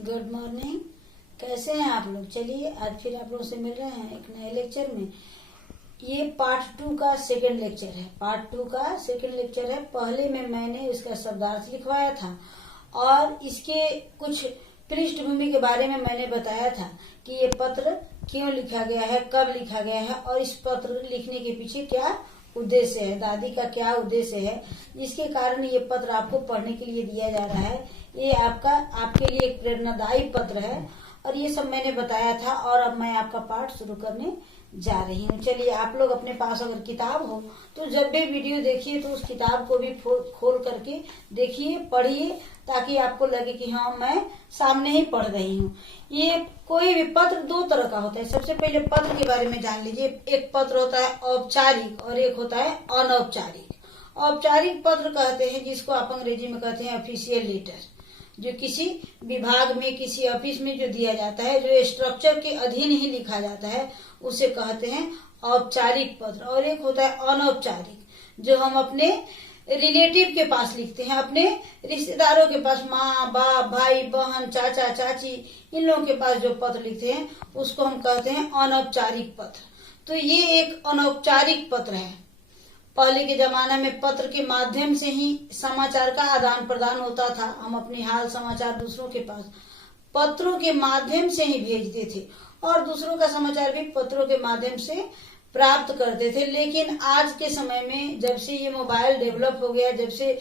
Good morning. कैसे हैं आप लोग? चलिए आज फिर आप लोगों से मिल रहे हैं एक नए लेक्चर में। ये पार्ट 2 का सेकंड लेक्चर है। पार्ट 2 का सेकंड लेक्चर है। पहले में मैंने इसका शब्दार्थ लिखवाया था और इसके कुछ पृष्ठभूमि के बारे में मैंने बताया था कि ये पत्र क्यों लिखा गया है, कब लिखा गया है और इस पत्र लिखने के पीछे क्या उद्देश्य है, दादी का क्या उद्देश्य है, जिसके कारण ये पत्र आपको पढ़ने के लिए दिया जा रहा है। ये आपके लिए एक प्रेरणादायी पत्र है और ये सब मैंने बताया था। और अब मैं आपका पाठ शुरू करने जा रही हूँ। चलिए, आप लोग अपने पास अगर किताब हो तो जब भी वीडियो देखिए तो उस किताब को भी खोल करके देखिए, पढ़िए, ताकि आपको लगे कि हाँ मैं सामने ही पढ़ रही हूँ। ये कोई भी पत्र दो तरह का होता है। सबसे पहले पत्र के बारे में जान लीजिए। एक पत्र होता है औपचारिक और एक होता है अनौपचारिक। औपचारिक पत्र कहते हैं जिसको आप अंग्रेजी में कहते हैं ऑफिशियल लेटर, जो किसी विभाग में, किसी ऑफिस में जो दिया जाता है, जो स्ट्रक्चर के अधीन ही लिखा जाता है, उसे कहते हैं औपचारिक पत्र। और एक होता है अनौपचारिक, जो हम अपने रिलेटिव के पास लिखते हैं, अपने रिश्तेदारों के पास, माँ बाप, भाई बहन, चाचा चाची, इन लोगों के पास जो पत्र लिखते हैं उसको हम कहते हैं अनौपचारिक पत्र। तो ये एक अनौपचारिक पत्र है। पहले के जमाना में पत्र के माध्यम से ही समाचार का आदान प्रदान होता था। हम अपने हाल समाचार दूसरों के पास पत्रों के माध्यम से ही भेजते थे और दूसरों का समाचार भी पत्रों के माध्यम से प्राप्त करते थे। लेकिन आज के समय में जब से ये मोबाइल डेवलप हो गया, जब से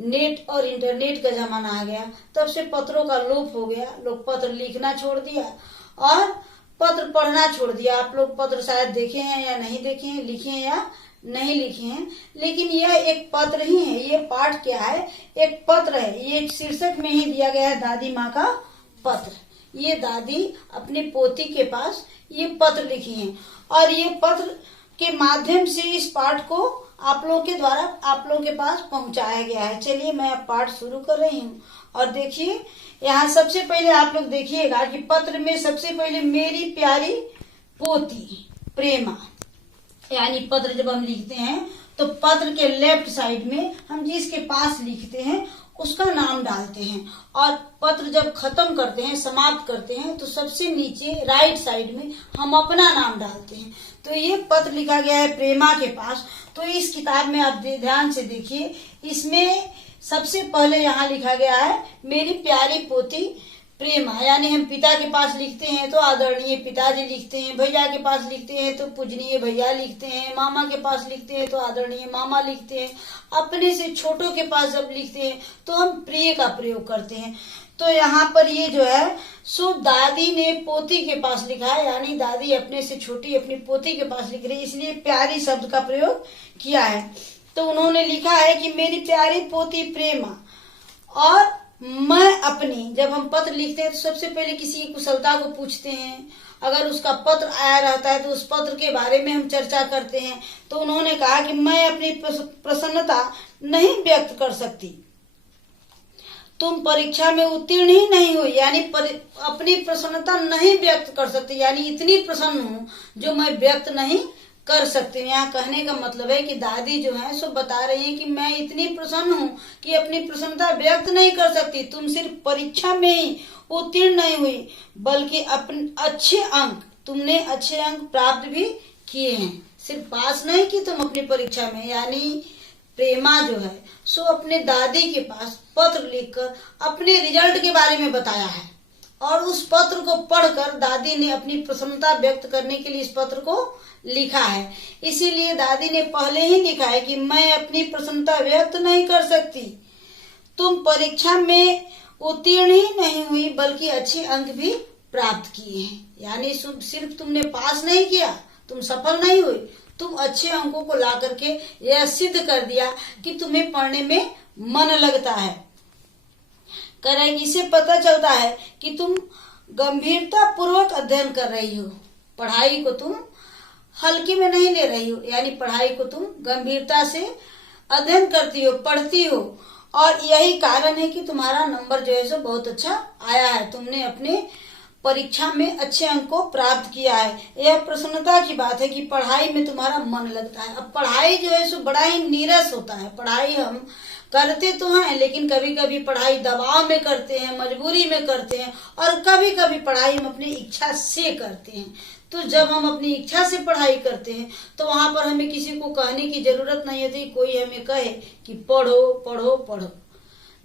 नेट और इंटरनेट का जमाना आ गया, तब से पत्रों का लोप हो गया। लोग पत्र लिखना छोड़ दिया और पत्र पढ़ना छोड़ दिया। आप लोग पत्र शायद देखे हैं या नहीं देखे हैं, लिखे हैं या नहीं लिखे हैं, लेकिन यह एक पत्र ही है। ये पाठ क्या है? एक पत्र है। ये शीर्षक में ही दिया गया है, दादी माँ का पत्र। ये दादी अपने पोती के पास ये पत्र लिखी हैं और ये पत्र के माध्यम से इस पाठ को आप लोगों के द्वारा आप लोगों के पास पहुंचाया गया है। चलिए, मैं अब पाठ शुरू कर रही हूँ। और देखिए, यहाँ सबसे पहले आप लोग देखिएगा कि पत्र में सबसे पहले मेरी प्यारी पोती प्रेमा, यानी पत्र जब हम लिखते हैं तो पत्र के लेफ्ट साइड में हम जिसके पास लिखते हैं उसका नाम डालते हैं और पत्र जब खत्म करते हैं, समाप्त करते हैं, तो सबसे नीचे राइट साइड में हम अपना नाम डालते हैं। तो ये पत्र लिखा गया है प्रेमा के पास। तो इस किताब में आप ध्यान से देखिए, इसमें सबसे पहले यहाँ लिखा गया है मेरी प्यारी पोती प्रेमा, यानी हम पिता के पास लिखते हैं तो आदरणीय पिताजी लिखते हैं, भैया के पास लिखते हैं तो पूजनीय भैया लिखते हैं, मामा के पास लिखते हैं तो आदरणीय मामा लिखते हैं, अपने से छोटों के पास जब लिखते हैं तो हम प्रिय का प्रयोग करते हैं। तो यहाँ पर ये जो है सो दादी ने पोती के पास लिखा है, यानी दादी अपने से छोटी अपनी पोती के पास लिख रही है, इसलिए प्यारी शब्द का प्रयोग किया है। तो उन्होंने लिखा है कि मेरी प्यारी पोती प्रेमा। और मैं अपनी, जब हम पत्र लिखते हैं तो सबसे पहले किसी की कुशलता को पूछते हैं। अगर उसका पत्र आया रहता है तो उस पत्र के बारे में हम चर्चा करते हैं। तो उन्होंने कहा कि मैं अपनी प्रसन्नता नहीं व्यक्त कर सकती, तुम परीक्षा में उत्तीर्ण ही नहीं हुई, यानी अपनी प्रसन्नता नहीं व्यक्त कर सकती, यानी इतनी प्रसन्न हूँ जो मैं व्यक्त नहीं कर सकते हैं। यहाँ कहने का मतलब है कि दादी जो है सो बता रही है कि मैं इतनी प्रसन्न हूँ कि अपनी प्रसन्नता व्यक्त नहीं कर सकती। तुम सिर्फ परीक्षा में ही उत्तीर्ण नहीं हुई बल्कि अपने अच्छे अंक, तुमने अच्छे अंक प्राप्त भी किए हैं, सिर्फ पास नहीं की तुम अपनी परीक्षा में। यानी प्रेमा जो है सो अपने दादी के पास पत्र लिखकर अपने रिजल्ट के बारे में बताया है और उस पत्र को पढ़कर दादी ने अपनी प्रसन्नता व्यक्त करने के लिए इस पत्र को लिखा है। इसीलिए दादी ने पहले ही लिखा है कि मैं अपनी प्रसन्नता व्यक्त नहीं कर सकती, तुम परीक्षा में उत्तीर्ण ही नहीं हुई बल्कि अच्छे अंक भी प्राप्त किए हैं। यानी सिर्फ तुमने पास नहीं किया, तुम सफल नहीं हुई, तुम अच्छे अंकों को ला करके यह सिद्ध कर दिया कि तुम्हें पढ़ने में मन लगता है। करेगी इससे पता चलता है कि तुम गंभीरता पूर्वक अध्ययन कर रही हो, पढ़ाई को तुम हल्के में नहीं ले रही हो, यानी पढ़ाई को तुम गंभीरता से अध्ययन करती हो, पढ़ती हो। और यही कारण है कि तुम्हारा नंबर जो है सो बहुत अच्छा आया है। तुमने अपने परीक्षा में अच्छे अंक को प्राप्त किया है। यह प्रसन्नता की बात है कि पढ़ाई में तुम्हारा मन लगता है। अब पढ़ाई जो है सो बड़ा ही नीरस होता है। पढ़ाई हम करते तो हैं, लेकिन कभी कभी पढ़ाई दबाव में करते हैं, मजबूरी में करते हैं, और कभी कभी पढ़ाई हम अपनी इच्छा से करते हैं। तो जब हम अपनी इच्छा से पढ़ाई करते हैं तो वहां पर हमें किसी को कहने की जरूरत नहीं होती, कोई हमें कहे कि पढ़ो पढ़ो पढ़ो।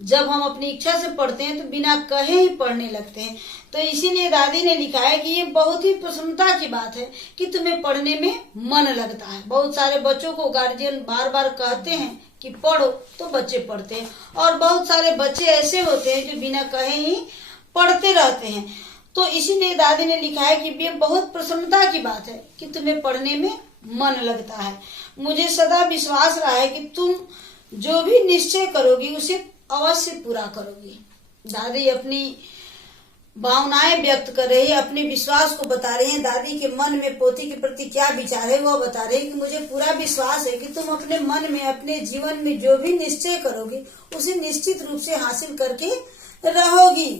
जब हम अपनी इच्छा से पढ़ते हैं तो बिना कहे ही पढ़ने लगते हैं। तो इसीलिए दादी ने लिखा है कि ये बहुत ही प्रसन्नता की बात है कि तुम्हें पढ़ने में मन लगता है। बहुत सारे बच्चों को गार्जियन बार बार कहते हैं कि पढ़ो, तो बच्चे पढ़ते हैं, और बहुत सारे बच्चे ऐसे होते हैं जो बिना कहे ही पढ़ते रहते हैं। तो इसीलिए दादी ने लिखा है कि ये बहुत प्रसन्नता की बात है कि तुम्हें पढ़ने में मन लगता है। मुझे सदा विश्वास रहा है कि तुम जो भी निश्चय करोगी उसे अवश्य पूरा करोगी। दादी अपनी भावनाएं व्यक्त कर रही है, अपने विश्वास को बता रही है। दादी के मन में पोती के प्रति क्या विचार है वो बता रही है कि मुझे पूरा विश्वास है कि तुम अपने मन में, अपने जीवन में जो भी निश्चय करोगी उसे निश्चित रूप से हासिल करके रहोगी।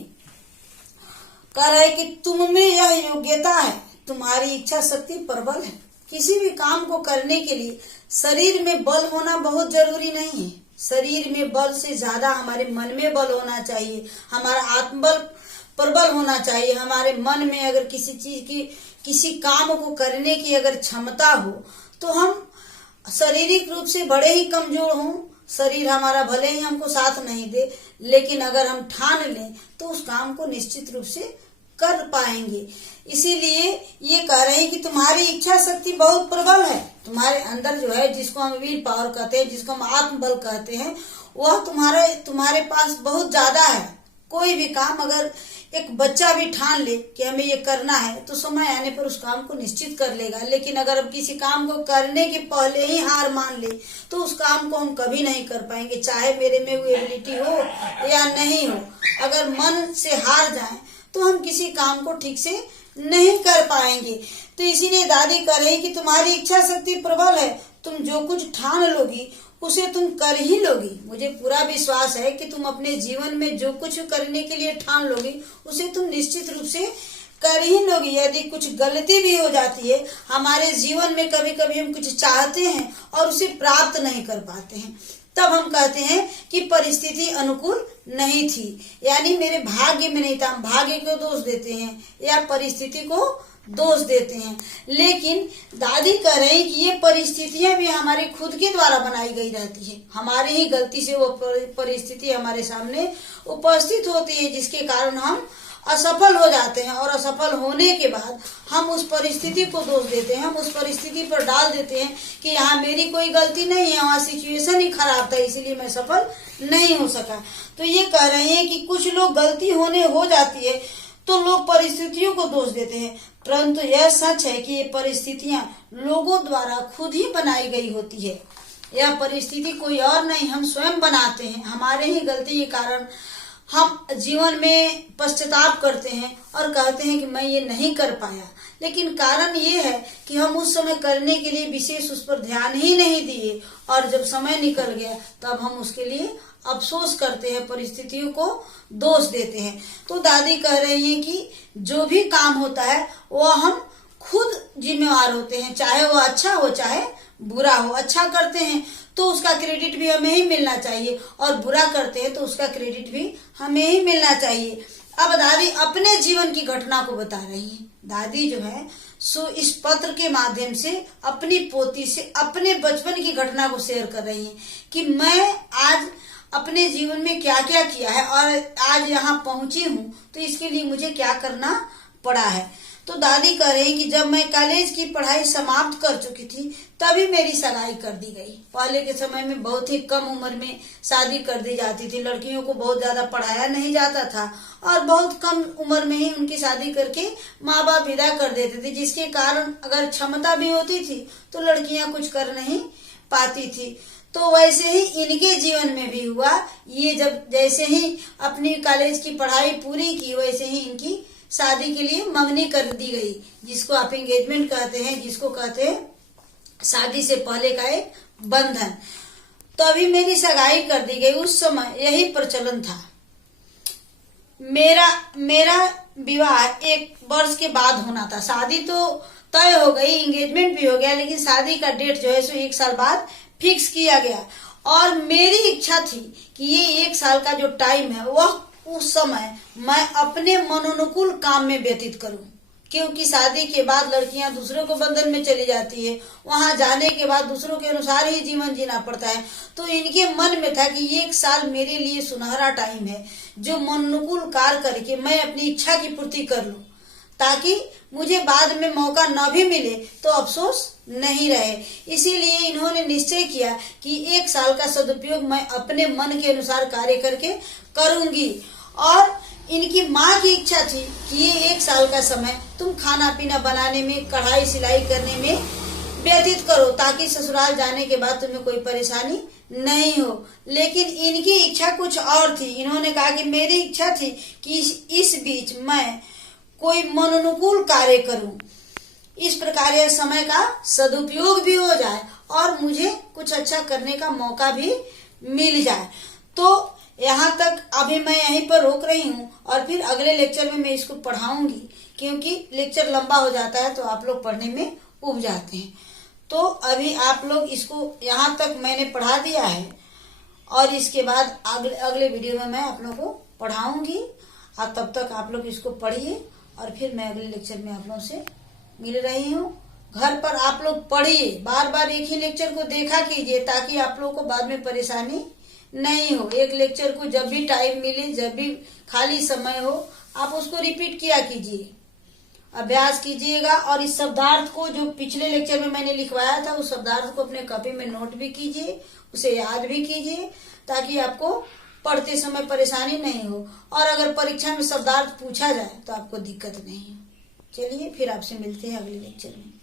कह रहा है कि तुम में यह योग्यता है, तुम्हारी इच्छा शक्ति प्रबल है। किसी भी काम को करने के लिए शरीर में बल होना बहुत जरूरी नहीं है। शरीर में बल से ज्यादा हमारे मन में बल होना चाहिए, हमारा आत्मबल प्रबल होना चाहिए। हमारे मन में अगर किसी चीज की, किसी काम को करने की अगर क्षमता हो तो हम शारीरिक रूप से बड़े ही कमजोर हों, शरीर हमारा भले ही हमको साथ नहीं दे, लेकिन अगर हम ठान लें तो उस काम को निश्चित रूप से कर पाएंगे। इसीलिए ये कह रहे हैं कि तुम्हारी इच्छा शक्ति बहुत प्रबल है। तुम्हारे अंदर जो है, जिसको हम विल पावर कहते हैं, जिसको हम आत्मबल कहते हैं, वह तुम्हारे पास बहुत ज्यादा है। कोई भी काम अगर एक बच्चा भी ठान ले कि हमें ये करना है तो समय आने पर उस काम को निश्चित कर लेगा। लेकिन अगर हम किसी काम को करने के पहले ही हार मान ले तो उस काम को हम कभी नहीं कर पाएंगे, चाहे मेरे में वो एबिलिटी हो या नहीं हो। अगर मन से हार जाए तो हम किसी काम को ठीक से नहीं कर पाएंगे। तो इसीलिए दादी कह रही कि तुम्हारी इच्छा शक्ति प्रबल है, तुम जो कुछ ठान लोगी उसे तुम कर ही लोगी। मुझे पूरा विश्वास है कि तुम अपने जीवन में जो कुछ करने के लिए ठान लोगी उसे तुम निश्चित रूप से कर ही लोगी। यदि कुछ गलती भी हो जाती है हमारे जीवन में, कभी कभी हम कुछ चाहते हैं और उसे प्राप्त नहीं कर पाते हैं, तब हम कहते हैं कि परिस्थिति अनुकूल नहीं थी, यानी मेरे भाग्य में नहीं था। हम भाग्य को दोष देते हैं या परिस्थिति को दोष देते हैं। लेकिन दादी कह रहे हैं कि ये परिस्थितियां भी हमारे खुद के द्वारा बनाई गई रहती है। हमारी ही गलती से वो परिस्थिति हमारे सामने उपस्थित होती है, जिसके कारण हम असफल हो जाते हैं, और असफल होने के बाद हम उस परिस्थिति को दोष देते हैं। हम उस परिस्थिति पर डाल देते हैं कि यहाँ मेरी कोई गलती नहीं है, वहाँ सिचुएशन ही खराब था इसलिए मैं सफल नहीं हो सका। तो ये कह रहे हैं कि कुछ लोग गलती हो जाती है तो लोग परिस्थितियों को दोष देते हैं, परंतु यह सच है कि ये परिस्थितियां लोगों द्वारा खुद ही बनाई गई होती है। यह परिस्थिति कोई और नहीं, हम स्वयं बनाते हैं। हमारे ही गलती के कारण हम जीवन में पश्चाताप करते हैं और कहते हैं कि मैं ये नहीं कर पाया, लेकिन कारण ये है कि हम उस समय करने के लिए विशेष उस पर ध्यान ही नहीं दिए, और जब समय निकल गया तब हम उसके लिए अफसोस करते हैं, परिस्थितियों को दोष देते हैं। तो दादी कह रही हैं कि जो भी काम होता है वह हम खुद जिम्मेवार होते हैं, चाहे वो अच्छा हो चाहे बुरा हो। अच्छा करते हैं तो उसका क्रेडिट भी हमें ही मिलना चाहिए, और बुरा करते हैं तो उसका क्रेडिट भी हमें ही मिलना चाहिए। अब दादी अपने जीवन की घटना को बता रही है। दादी जो है सो इस पत्र के माध्यम से अपनी पोती से अपने बचपन की घटना को शेयर कर रही है कि मैं आज अपने जीवन में क्या क्या किया है और आज यहाँ पहुंची हूँ, तो इसके लिए मुझे क्या करना पड़ा है। तो दादी कह रही कि जब मैं कॉलेज की पढ़ाई समाप्त कर चुकी थी तभी मेरी सगाई कर दी गई। पहले के समय में बहुत ही कम उम्र में शादी कर दी जाती थी, लड़कियों को बहुत ज्यादा पढ़ाया नहीं जाता था और बहुत कम उम्र में ही उनकी शादी करके माँ बाप विदा कर देते थे, जिसके कारण अगर क्षमता भी होती थी तो लड़कियां कुछ कर नहीं पाती थी। तो वैसे ही इनके जीवन में भी हुआ। ये जब जैसे ही अपनी कॉलेज की पढ़ाई पूरी की वैसे ही इनकी शादी के लिए मंगनी कर दी गई, जिसको आप एंगेजमेंट कहते हैं, जिसको कहते हैं शादी से पहले का एक बंधन। तो अभी मेरी सगाई कर दी गई। उस समय यही प्रचलन था। मेरा विवाह 1 वर्ष के बाद होना था। शादी तो तय हो गई, एंगेजमेंट भी हो गया, लेकिन शादी का डेट जो है सो 1 साल बाद फिक्स किया गया। और मेरी इच्छा थी कि ये 1 साल का जो टाइम है वह उस समय मैं अपने मनोनुकूल काम में व्यतीत करूं, क्योंकि शादी के बाद लड़कियां दूसरों को बंधन में चली जाती है, वहां जाने के बाद दूसरों के अनुसार ही जीवन जीना पड़ता है। तो इनके मन में था कि 1 साल मेरे लिए सुनहरा टाइम है, जो मनोनुकूल कार्य करके मैं अपनी इच्छा की पूर्ति कर लूं, ताकि मुझे बाद में मौका न भी मिले तो अफसोस नहीं रहे। इसीलिए इन्होंने निश्चय किया कि 1 साल का सदुपयोग मैं अपने मन के अनुसार कार्य करके करूंगी। और इनकी माँ की इच्छा थी कि ये 1 साल का समय तुम खाना पीना बनाने में, कढ़ाई सिलाई करने में व्यतीत करो, ताकि ससुराल जाने के बाद तुम्हें कोई परेशानी नहीं हो। लेकिन इनकी इच्छा कुछ और थी। इन्होंने कहा कि मेरी इच्छा थी कि इस बीच मैं कोई मनोनुकूल कार्य करूं, इस प्रकार यह समय का सदुपयोग भी हो जाए और मुझे कुछ अच्छा करने का मौका भी मिल जाए। तो यहाँ तक अभी मैं यहीं पर रोक रही हूँ, और फिर अगले लेक्चर में मैं इसको पढ़ाऊंगी, क्योंकि लेक्चर लंबा हो जाता है तो आप लोग पढ़ने में उब जाते हैं। तो अभी आप लोग इसको यहाँ तक मैंने पढ़ा दिया है, और इसके बाद अगले वीडियो में मैं आप लोगों को पढ़ाऊंगी। और तब तक आप लोग इसको पढ़िए, और फिर मैं अगले लेक्चर में आप लोगों से मिल रही हूँ। घर पर आप लोग पढ़िए, बार बार एक ही लेक्चर को देखा कीजिए, ताकि आप लोगों को बाद में परेशानी नहीं हो। एक लेक्चर को जब भी टाइम मिले, जब भी खाली समय हो, आप उसको रिपीट किया कीजिए, अभ्यास कीजिएगा। और इस शब्दार्थ को जो पिछले लेक्चर में मैंने लिखवाया था, उस शब्दार्थ को अपने कॉपी में नोट भी कीजिए, उसे याद भी कीजिए, ताकि आपको पढ़ते समय परेशानी नहीं हो, और अगर परीक्षा में शब्दार्थ पूछा जाए तो आपको दिक्कत नहीं हो। चलिए, फिर आपसे मिलते हैं अगले लेक्चर में।